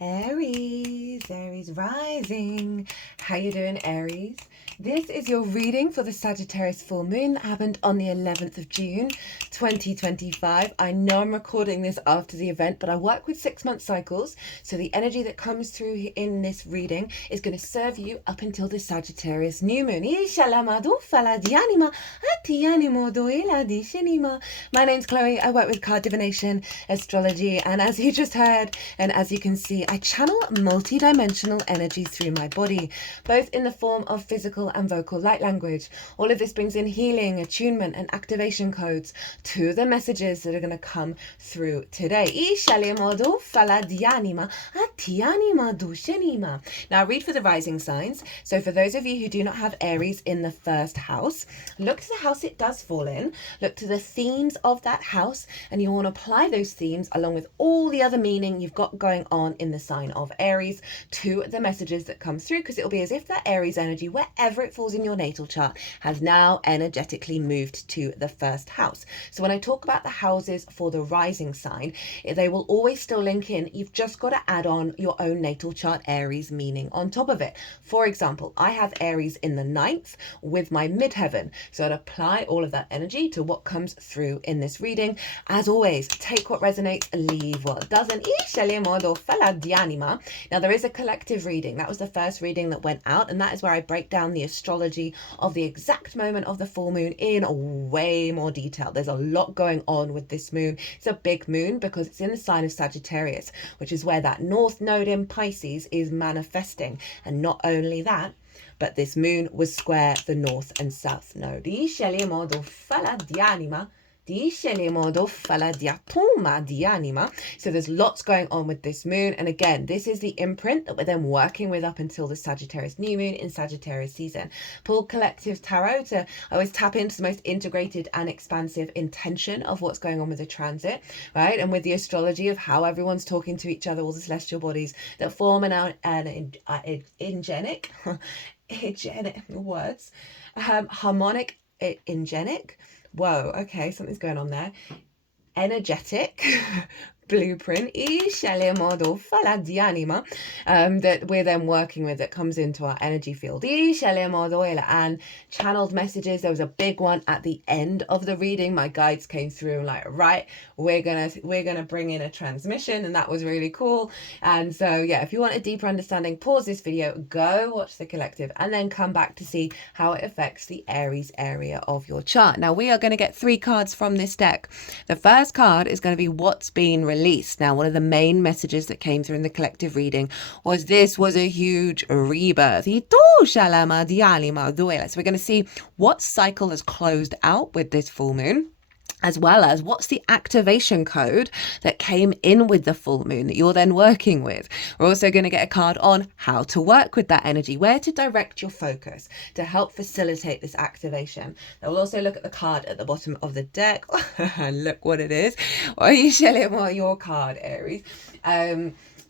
Aries rising. How you doing, Aries? This is your reading for the Sagittarius full moon that happened on the 11th of June, 2025. I know I'm recording this after the event, but I work with 6-month cycles, so the energy that comes through in this reading is going to serve you up until the Sagittarius new moon. My name's Chloe. I work with card divination, astrology, and as you just heard, and as you can see, I channel multi-dimensional energy through my body, both in the form of physical and vocal light language. All of this brings in healing, attunement, and activation codes to the messages that are going to come through today. Now, read for the rising signs. So for those of you who do not have Aries in the first house, look to the house it does fall in, look to the themes of that house, and you want to apply those themes along with all the other meaning you've got going on in the sign of Aries to the messages that come through, because it'll be as if that Aries energy, wherever it falls in your natal chart, has now energetically moved to the first house. So when I talk about the houses for the rising sign, they will always still link in. You've just got to add on your own natal chart Aries meaning on top of it. For example, I have Aries in the 9th with my midheaven, so I'd apply all of that energy to what comes through in this reading. As always, take what resonates, leave what doesn't. Now, there is a collective reading. That was the first reading that went out, and that is where I break down the astrology of the exact moment of the full moon in way more detail. There's a lot going on with this moon. It's a big moon because it's in the sign of Sagittarius, which is where that north node in Pisces is manifesting. And not only that, but this moon was square the north and south node. So there's lots going on with this moon, and again, this is the imprint that we're then working with up until the Sagittarius new moon in Sagittarius season. Pull collective tarot to always tap into the most integrated and expansive intention of what's going on with the transit, right? And with the astrology of how everyone's talking to each other, all the celestial bodies that form an harmonic ingenic. Whoa, okay, something's going on there. Energetic blueprint that we're then working with, that comes into our energy field, and channeled messages. There was a big one at the end of the reading. My guides came through and like, right, we're gonna bring in a transmission, and that was really cool. And so yeah, if you want a deeper understanding, pause this video, go watch the collective, and then come back to see how it affects the Aries area of your chart. Now, we are going to get 3 cards from this deck. The first card is going to be what's been released. Now, one of the main messages that came through in the collective reading was this was a huge rebirth. So we're going to see what cycle has closed out with this full moon, as well as what's the activation code that came in with the full moon that you're then working with. We're also going to get a card on how to work with that energy, where to direct your focus to help facilitate this activation. Then we'll also look at the card at the bottom of the deck. Look what it is. Your card, Aries.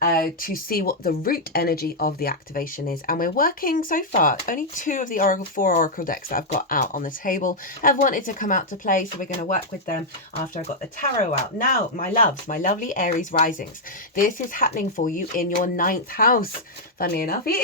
To see what the root energy of the activation is. And we're working so far, only 2 of the 4 oracle decks that I've got out on the table have wanted to come out to play, so we're going to work with them after I got the tarot out. Now, my loves, my lovely Aries risings, this is happening for you in your 9th house, funnily enough. And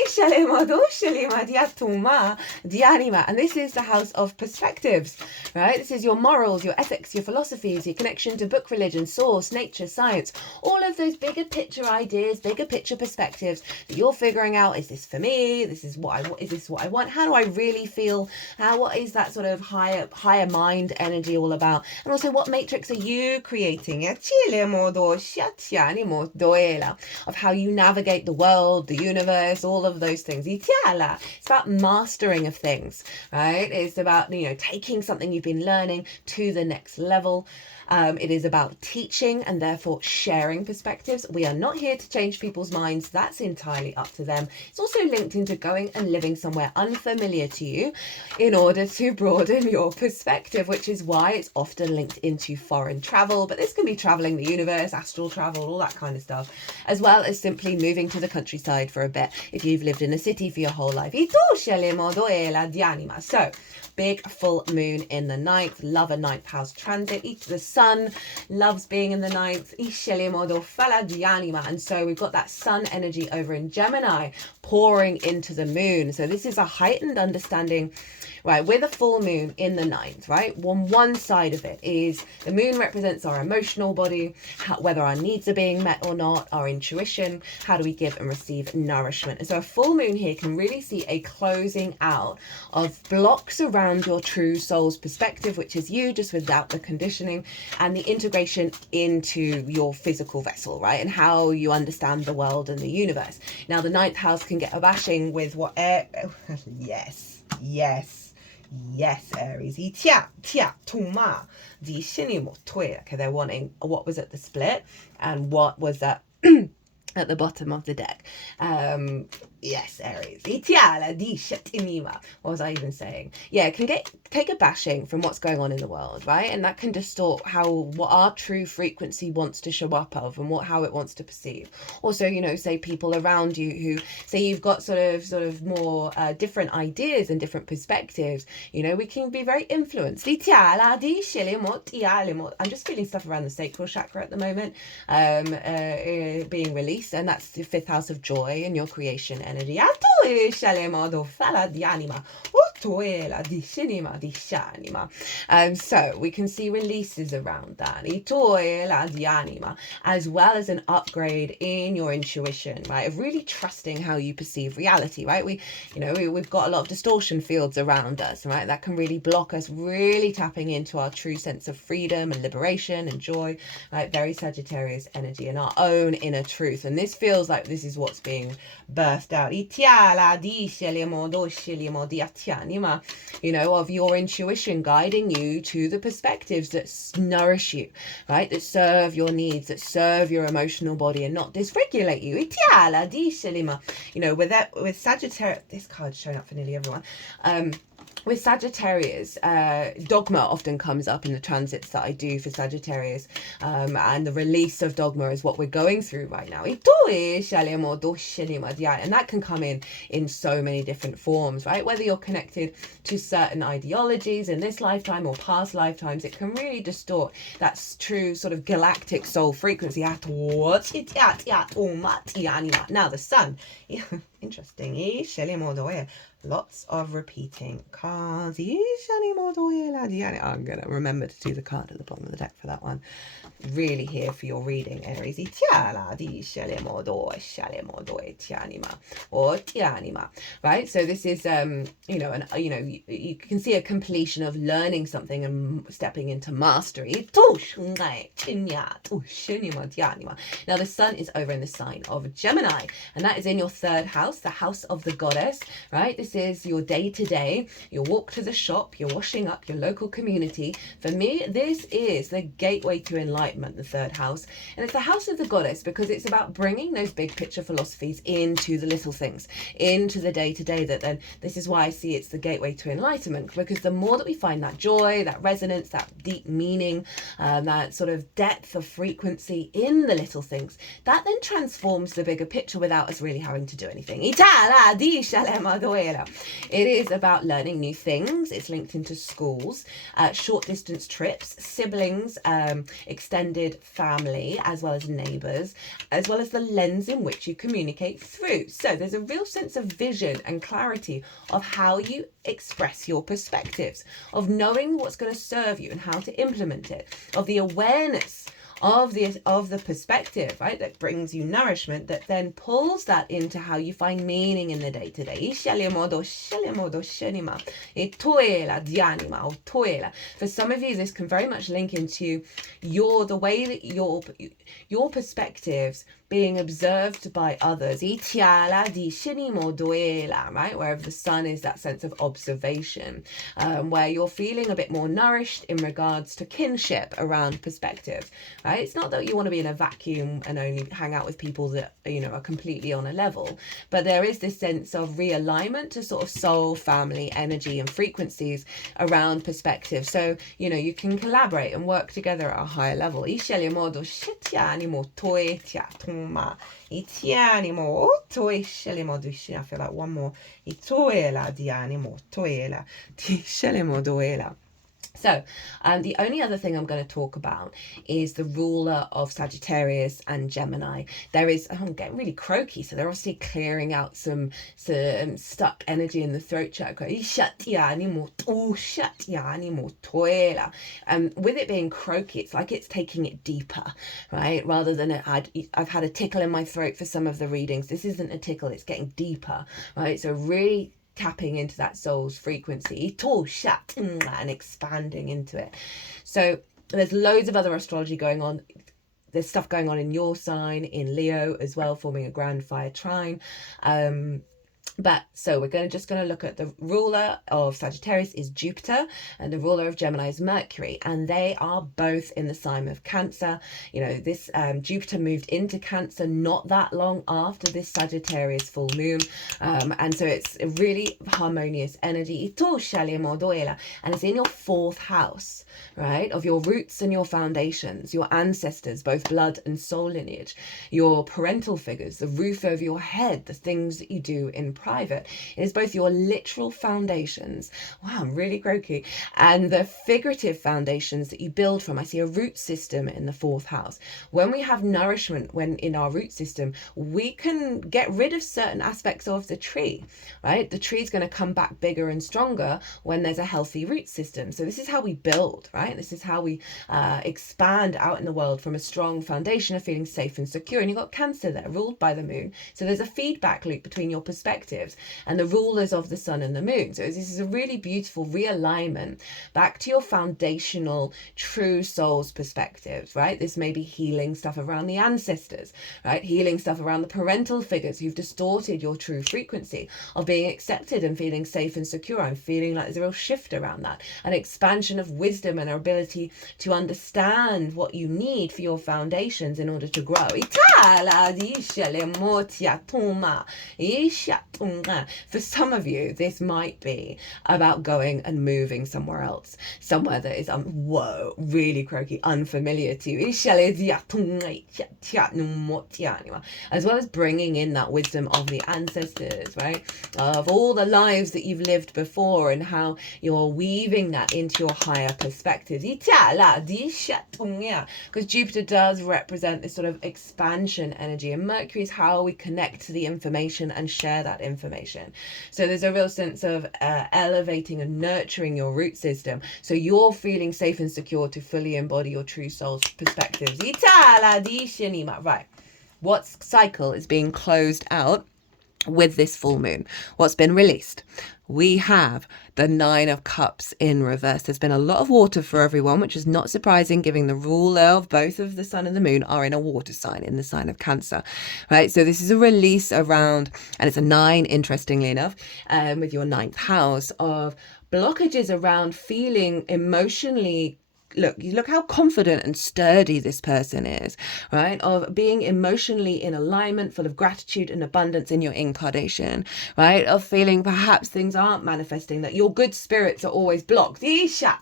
this is the house of perspectives, right? This is your morals, your ethics, your philosophies, your connection to book, religion, source, nature, science, all of those bigger picture ideas, bigger picture perspectives that you're figuring out. Is this for me? This is what I want. Is this what I want? How do I really feel? What is that sort of higher mind energy all about? And also, what matrix are you creating of how you navigate the world, the universe, all of those things. It's about mastering of things, right? It's about, taking something you've been learning to the next level. It is about teaching and therefore sharing perspectives. We are not here to change people's minds. That's entirely up to them. It's also linked into going and living somewhere unfamiliar to you in order to broaden your perspective, which is why it's often linked into foreign travel. But this can be traveling the universe, astral travel, all that kind of stuff, as well as simply moving to the countryside for a bit if you've lived in a city for your whole life. So big full moon in the ninth. Love a ninth house transit. The sun loves being in the ninth. And so we've got that sun energy over in Gemini pouring into the moon. So this is a heightened understanding, right, with a full moon in the ninth, right? One side of it is the moon represents our emotional body, whether our needs are being met or not, our intuition, how do we give and receive nourishment. And so a full moon here can really see a closing out of blocks around your true soul's perspective, which is you, just without the conditioning, and the integration into your physical vessel, right? And how you understand the world and the universe. Now, the ninth house can get a bashing with what yes, Aries. Okay, they're wanting what was at the split and what was at at the bottom of the deck. Yes, Aries. What was I even saying? Yeah, it can take a bashing from what's going on in the world, right? And that can distort what our true frequency wants to show up of and how it wants to perceive. Also, you know, say people around you who say you've got sort of more different ideas and different perspectives. You know, we can be very influenced. I'm just feeling stuff around the sacral chakra at the moment, being released, and that's the fifth house of joy and your creation energy. So we can see releases around that, as well as an upgrade in your intuition, right, of really trusting how you perceive reality, right? We've got a lot of distortion fields around us, right, that can really block us really tapping into our true sense of freedom and liberation and joy, right? Very Sagittarius energy and our own inner truth. And this feels like this is what's being birthed out, you know, of your intuition guiding you to the perspectives that nourish you, right, that serve your needs, that serve your emotional body and not dysregulate you. You know, with Sagittarius, this card's showing up for nearly everyone. With Sagittarius, dogma often comes up in the transits that I do for Sagittarius, and the release of dogma is what we're going through right now. And that can come in so many different forms, right? Whether you're connected to certain ideologies in this lifetime or past lifetimes, it can really distort that true sort of galactic soul frequency. Now the sun, interesting. Lots of repeating cards. I'm going to remember to do the card at the bottom of the deck for that one. Really here for your reading, Aries. Right? So this is, you can see a completion of learning something and stepping into mastery. Now the sun is over in the sign of Gemini, and that is in your third house, the house of the goddess, right? This is your day-to-day, your walk to the shop, your washing up, your local community. For me, this is the gateway to enlightenment, the third house. And it's the house of the goddess because it's about bringing those big picture philosophies into the little things, into the day-to-day. This is why I see it's the gateway to enlightenment, because the more that we find that joy, that resonance, that deep meaning, that sort of depth of frequency in the little things, that then transforms the bigger picture without us really having to do anything. It is about learning new things. It's linked into schools, short distance trips, siblings, extended family, as well as neighbours, as well as the lens in which you communicate through. So there's a real sense of vision and clarity of how you express your perspectives, of knowing what's going to serve you and how to implement it, of the awareness of the perspective, right, that brings you nourishment, that then pulls that into how you find meaning in the day-to-day. For some of you, this can very much link into the way that your perspectives being observed by others, right? Wherever the sun is that sense of observation, where you're feeling a bit more nourished in regards to kinship around perspective, right? It's not that you want to be in a vacuum and only hang out with people that, are completely on a level, but there is this sense of realignment to sort of soul, family, energy and frequencies around perspective. So, you can collaborate and work together at a higher level. tuma. Itianimo toishelemo dushi. I feel like one more. Itoela dianimo toela. Tishelemo doela. So, the only other thing I'm going to talk about is the ruler of Sagittarius and Gemini. There is, I'm getting really croaky, so they're obviously clearing out some stuck energy in the throat chakra. With it being croaky, it's like it's taking it deeper, right? Rather than I've had a tickle in my throat for some of the readings. This isn't a tickle, it's getting deeper, right? So really tapping into that soul's frequency and expanding into it. So there's loads of other astrology going on. There's stuff going on in your sign, in Leo as well, forming a grand fire trine. But so we're just going to look at the ruler of Sagittarius is Jupiter, and the ruler of Gemini is Mercury, and they are both in the sign of Cancer. You know, this Jupiter moved into Cancer not that long after this Sagittarius full moon, and so it's a really harmonious energy. And it's in your fourth house, right, of your roots and your foundations, your ancestors, both blood and soul lineage, your parental figures, the roof over your head, the things that you do in private. It is both your literal foundations, wow, I'm really croaky, and the figurative foundations that you build from. I see a root system in the fourth house. When we have nourishment, when in our root system, we can get rid of certain aspects of the tree, right? The tree is going to come back bigger and stronger when there's a healthy root system. So this is how we build, right? This is how we expand out in the world from a strong foundation of feeling safe and secure. And you've got Cancer there, ruled by the moon. So there's a feedback loop between your perspectives and the rulers of the sun and the moon. So this is a really beautiful realignment back to your foundational true soul's perspectives, right? This may be healing stuff around the ancestors, right? Healing stuff around the parental figures who've distorted your true frequency of being accepted and feeling safe and secure. I'm feeling like there's a real shift around that, an expansion of wisdom and our ability to understand what you need for your foundations in order to grow. For some of you, this might be about going and moving somewhere else, somewhere that is really croaky, unfamiliar to you, as well as bringing in that wisdom of the ancestors, right, of all the lives that you've lived before and how you're weaving that into your higher perspectives, because Jupiter does represent this sort of expansion energy, and Mercury is how we connect to the information and share that information. So there's a real sense of elevating and nurturing your root system, so you're feeling safe and secure to fully embody your true soul's perspectives. Right, what cycle is being closed out with this full moon? What's been released? We have the Nine of Cups in reverse. There's been a lot of water for everyone, which is not surprising given the ruler of both of the sun and the moon are in a water sign, in the sign of Cancer, right? So this is a release around, and it's a 9, interestingly enough, with your 9th house, of blockages around feeling emotionally. Look how confident and sturdy this person is, right? Of being emotionally in alignment, full of gratitude and abundance in your incarnation, right? Of feeling perhaps things aren't manifesting, that your good spirits are always blocked. Yeah,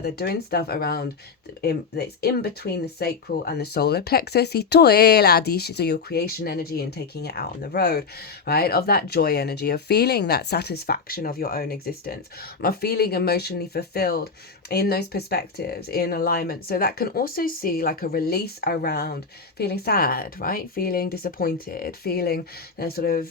they're doing stuff around that's in between the sacral and the solar plexus. So your creation energy and taking it out on the road, right? Of that joy energy, of feeling that satisfaction of your own existence, of feeling emotionally fulfilled in those perspectives, in alignment. So that can also see like a release around feeling sad, right? Feeling disappointed, feeling sort of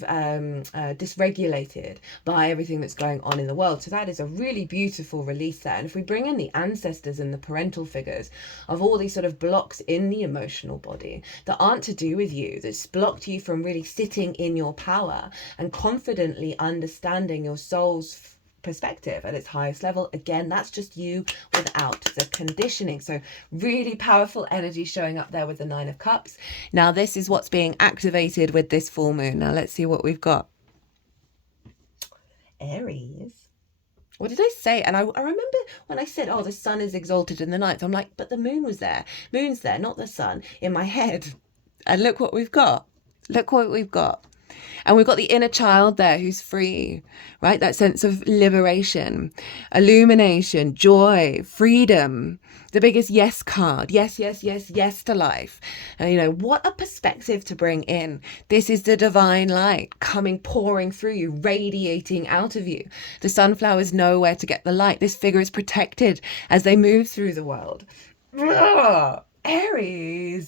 dysregulated by everything that's going on in the world. So that is a really beautiful release there. And if we bring in the ancestors and the parental figures of all these sort of blocks in the emotional body that aren't to do with you, that's blocked you from really sitting in your power and confidently understanding your soul's perspective at its highest level. Again, that's just you without the conditioning. So really powerful energy showing up there with the 9 of Cups. Now this is what's being activated with this full moon. Now let's see what we've got. Aries. What did I say? And I remember when I said, oh, the sun is exalted in the 9th, I'm like, but the moon was there. Moon's there, not the sun, in my head. And look what we've got. Look what we've got. And we've got the inner child there who's free, right? That sense of liberation, illumination, joy, freedom. The biggest yes card. Yes, yes, yes, yes to life. And what a perspective to bring in. This is the divine light coming, pouring through you, radiating out of you. The sunflowers know where to get the light. This figure is protected as they move through the world. Aries.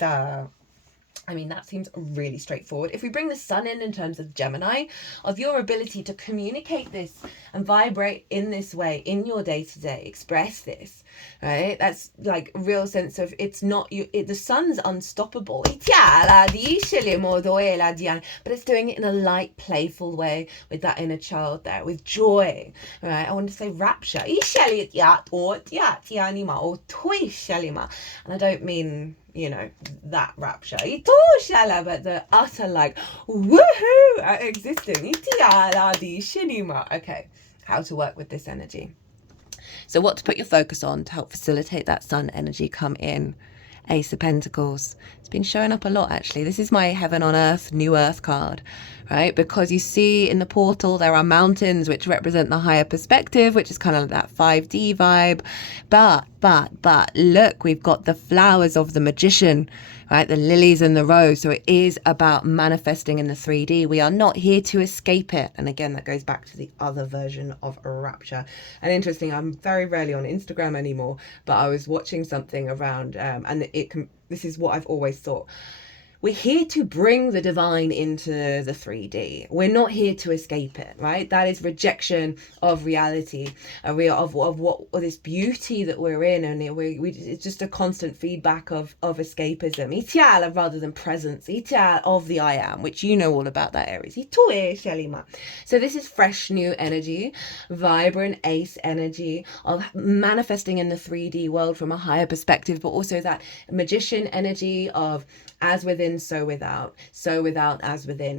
That seems really straightforward. If we bring the sun in terms of Gemini, of your ability to communicate this and vibrate in this way in your day-to-day, express this, right? That's like a real sense of it's not you. The sun's unstoppable. But it's doing it in a light, playful way with that inner child there, with joy, right? I want to say rapture. And I don't mean that rapture, but the utter like woohoo at existing. Okay, how to work with this energy. So what to put your focus on to help facilitate that sun energy come in. Ace of Pentacles. It's been showing up a lot, actually. This is my Heaven on Earth, New Earth card, right? Because you see in the portal, there are mountains which represent the higher perspective, which is kind of that 5D vibe. But look, we've got the flowers of the magician, right? The lilies and the rose. So it is about manifesting in the 3D. We are not here to escape it. And again, that goes back to the other version of rapture. And interesting, I'm very rarely on Instagram anymore, but I was watching something around, and this is what I've always thought. We're here to bring the divine into the 3D. We're not here to escape it, right? That is rejection of reality, of what this beauty that we're in, and it's just a constant feedback of escapism. Itiala rather than presence. Itiala of the I am, which you know all about that, Aries. So this is fresh new energy, vibrant ace energy of manifesting in the 3D world from a higher perspective, but also that magician energy of as within, so without as within.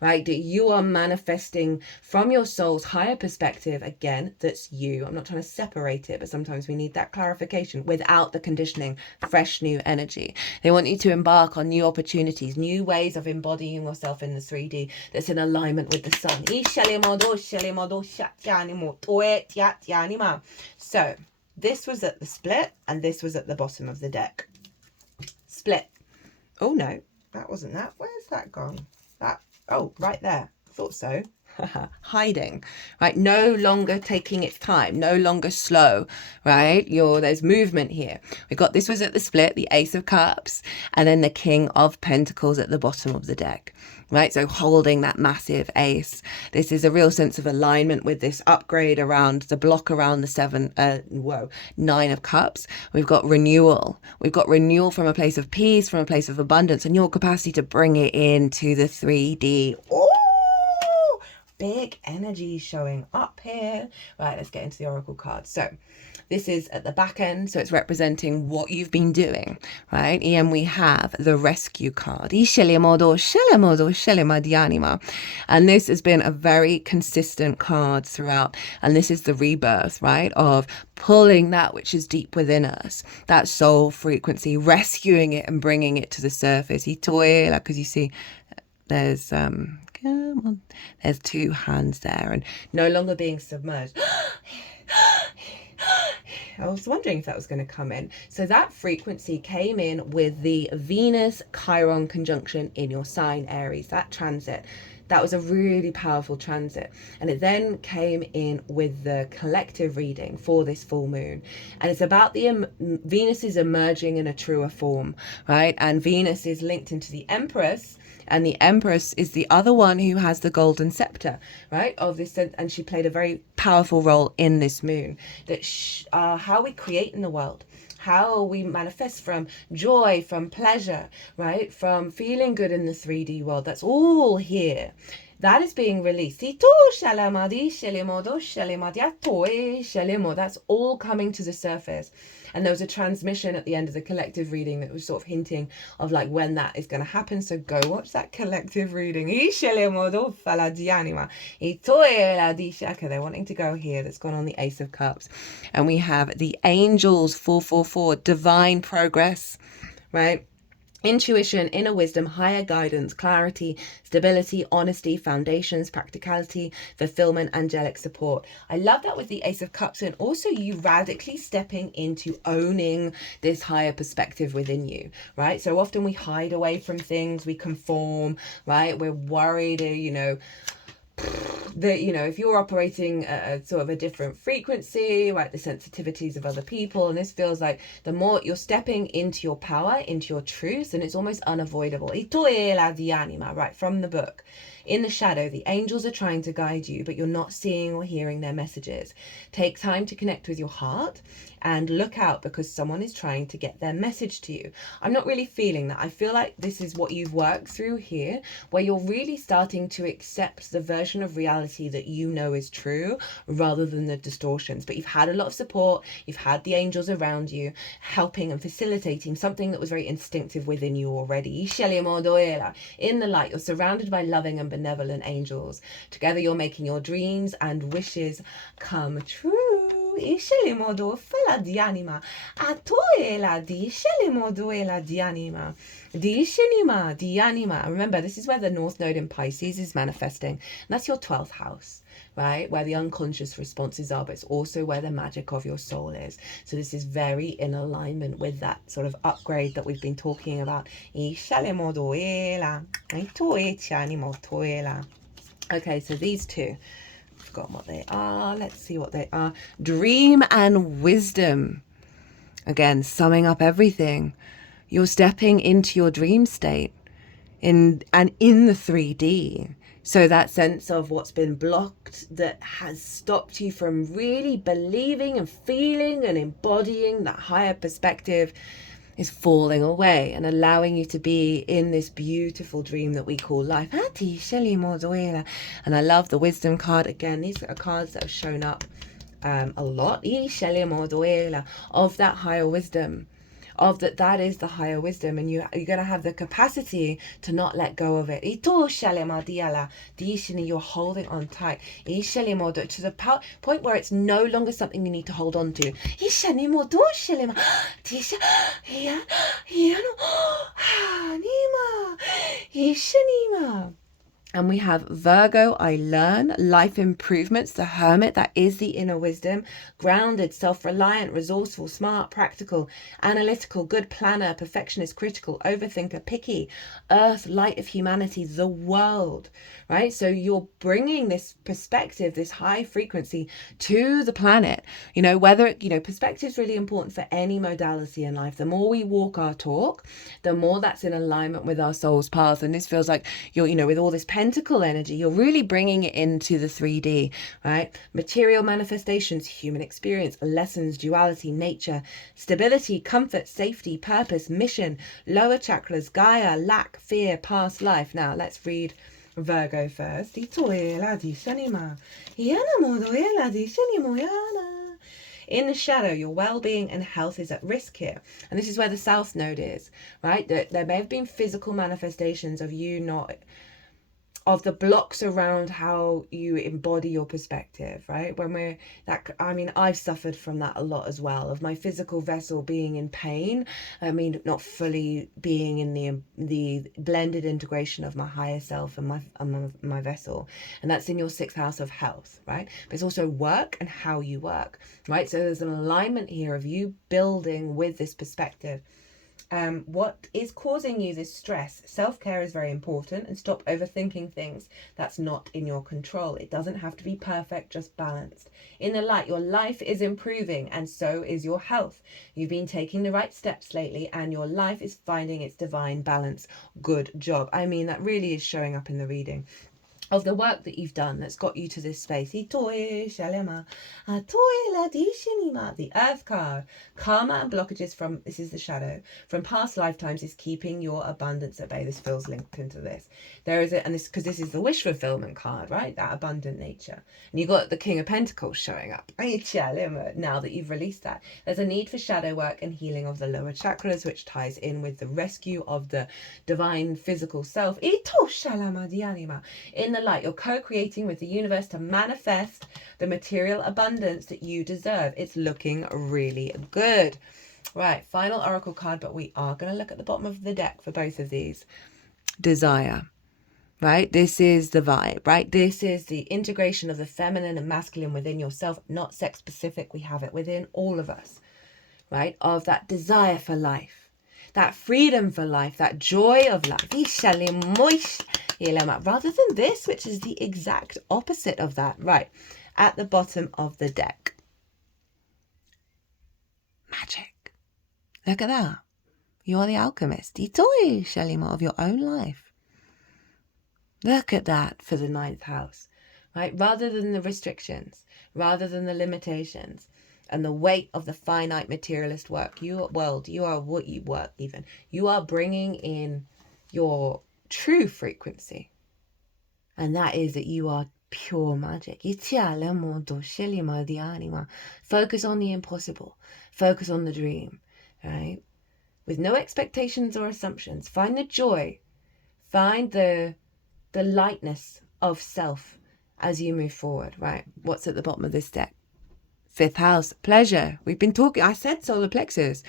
Right? That you are manifesting from your soul's higher perspective. Again, that's you. I'm not trying to separate it, but sometimes we need that clarification without the conditioning. Fresh new energy. They want you to embark on new opportunities, new ways of embodying yourself in the 3D that's in alignment with the sun. So this was at the split, and this was at the bottom of the deck. Split. Oh no, that wasn't that. Where's that gone? Right there. Thought so. Hiding, right? No longer taking its time, no longer slow, right? There's movement here. This was at the split, the Ace of Cups, and then the King of Pentacles at the bottom of the deck, right? So holding that massive ace. This is a real sense of alignment with this upgrade around the block around the 9 of Cups. We've got renewal. We've got renewal from a place of peace, from a place of abundance, and your capacity to bring it into the 3D. Big energy showing up here. Right, let's get into the oracle cards. So this is at the back end, so it's representing what you've been doing, right? And we have the rescue card. And this has been a very consistent card throughout. And this is the rebirth, right? Of pulling that which is deep within us, that soul frequency, rescuing it and bringing it to the surface. Because you see, there's come on, there's 2 hands there, and no longer being submerged. I was wondering if that was going to come in. So that frequency came in with the Venus Chiron conjunction in your sign, Aries. That transit, that was a really powerful transit. And it then came in with the collective reading for this full moon. And it's about the Venus is emerging in a truer form, right? And Venus is linked into the Empress. And the Empress is the other one who has the golden scepter, right? Of this, and she played a very powerful role in this moon. That how we create in the world, how we manifest from joy, from pleasure, right? From feeling good in the 3D world. That's all here. That is being released. That's all coming to the surface. And there was a transmission at the end of the collective reading that was sort of hinting of like when that is going to happen. So go watch that collective reading. Okay, they're wanting to go here. That's gone on the Ace of Cups. And we have the Angels 444, divine progress, right? Intuition, inner wisdom, higher guidance, clarity, stability, honesty, foundations, practicality, fulfillment, angelic support. I love that with the Ace of Cups, and also you radically stepping into owning this higher perspective within you, right? So often we hide away from things, we conform, right? We're worried, that, if you're operating at a sort of a different frequency, right, the sensitivities of other people, and this feels like the more you're stepping into your power, into your truth, and it's almost unavoidable. Right, from the book. In the shadow, the angels are trying to guide you, but you're not seeing or hearing their messages. Take time to connect with your heart and look out, because someone is trying to get their message to you. I'm not really feeling that. I feel like this is what you've worked through here, where you're really starting to accept the version of reality that you know is true rather than the distortions. But you've had a lot of support. You've had the angels around you helping and facilitating something that was very instinctive within you already. In the light, you're surrounded by loving and benevolent angels. Together, you're making your dreams and wishes come true. Remember, this is where the North Node in Pisces is manifesting. And that's your 12th house, right? Where the unconscious responses are, but it's also where the magic of your soul is. So this is very in alignment with that sort of upgrade that we've been talking about. Okay, so these two, forgotten what they are. Let's see what they are. Dream and wisdom. Again, summing up everything. You're stepping into your dream state in the 3D. So that sense of what's been blocked that has stopped you from really believing and feeling and embodying that higher perspective is falling away and allowing you to be in this beautiful dream that we call life. And I love the wisdom card. Again, these are cards that have shown up a lot of that higher wisdom, of that is the higher wisdom, and you're going to have the capacity to not let go of it. You're holding on tight to the point where it's no longer something you need to hold on to. And we have Virgo, I learn, life improvements, the hermit, that is the inner wisdom, grounded, self-reliant, resourceful, smart, practical, analytical, good planner, perfectionist, critical, overthinker, picky, earth, light of humanity, the world, right? So you're bringing this perspective, this high frequency to the planet, whether, perspective is really important for any modality in life. The more we walk our talk, the more that's in alignment with our soul's path. And this feels like you're, with all this pentacle energy, you're really bringing it into the 3D, right? Material manifestations, human experience, lessons, duality, nature, stability, comfort, safety, purpose, mission, lower chakras, Gaia, lack, fear, past life. Now let's read Virgo first. In the shadow, your well-being and health is at risk here. And this is where the South Node is, right? There may have been physical manifestations of you not, of the blocks around how you embody your perspective, right? I've suffered from that a lot as well, of my physical vessel being in pain. Not fully being in the blended integration of my higher self and my vessel. And that's in your 6th house of health, right? But it's also work and how you work, right? So there's an alignment here of you building with this perspective. What is causing you this stress? Self-care is very important, and stop overthinking things that's not in your control. It doesn't have to be perfect, just balanced. In the light, your life is improving, and so is your health. You've been taking the right steps lately, and your life is finding its divine balance. Good job. That really is showing up in the reading of the work that you've done that's got you to this space. The Earth card. Karma and blockages from, this is the shadow, from past lifetimes is keeping your abundance at bay. This feels linked into this. Because this is the wish fulfillment card, right? That abundant nature. And you've got the King of Pentacles showing up. Now that you've released that, there's a need for shadow work and healing of the lower chakras, which ties in with the rescue of the divine physical self. In the light, you're co-creating with the universe to manifest the material abundance that you deserve. It's looking really good. Right, final oracle card, but we are going to look at the bottom of the deck for both of these. Desire. Right? This is the vibe, right? This is the integration of the feminine and masculine within yourself, not sex specific. We have it within all of us, right? Of that desire for life, that freedom for life, that joy of life. Rather than this, which is the exact opposite of that, right? At the bottom of the deck. Magic. Look at that. You are the alchemist. Itoi Shalima of your own life. Look at that for the 9th house, right? Rather than the restrictions, rather than the limitations and the weight of the finite materialist work, you are what you work even. You are bringing in your true frequency. And that is that you are pure magic. Focus on the impossible. Focus on the dream, right? With no expectations or assumptions. Find the joy. Find the lightness of self as you move forward, right? What's at the bottom of this deck? 5th house, pleasure. We've been talking, I said solar plexus,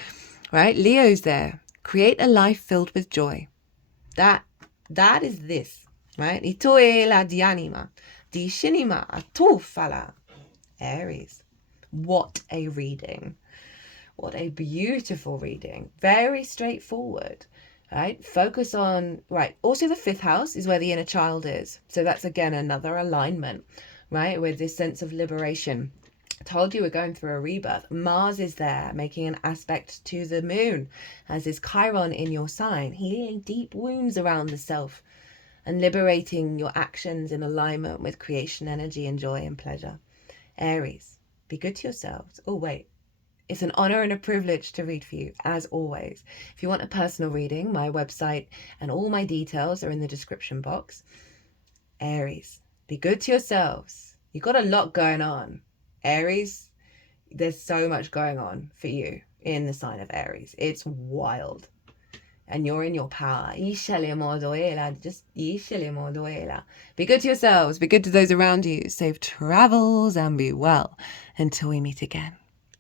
right? Leo's there. Create a life filled with joy. That is this, right? Itoe la dianima, di shinima atufala. Aries. What a reading. What a beautiful reading. Very straightforward. Right, focus on, right, also the 5th house is where the inner child is. So that's again another alignment, right, with this sense of liberation. I told you we're going through a rebirth. Mars is there making an aspect to the moon, as is Chiron in your sign, healing deep wounds around the self and liberating your actions in alignment with creation energy and joy and pleasure. Aries, be good to yourselves. Oh wait, it's an honor and a privilege to read for you, as always. If you want a personal reading, my website and all my details are in the description box. Aries, be good to yourselves. You've got a lot going on. Aries, there's so much going on for you in the sign of Aries. It's wild. And you're in your power. Be good to yourselves. Be good to those around you. Safe travels and be well until we meet again.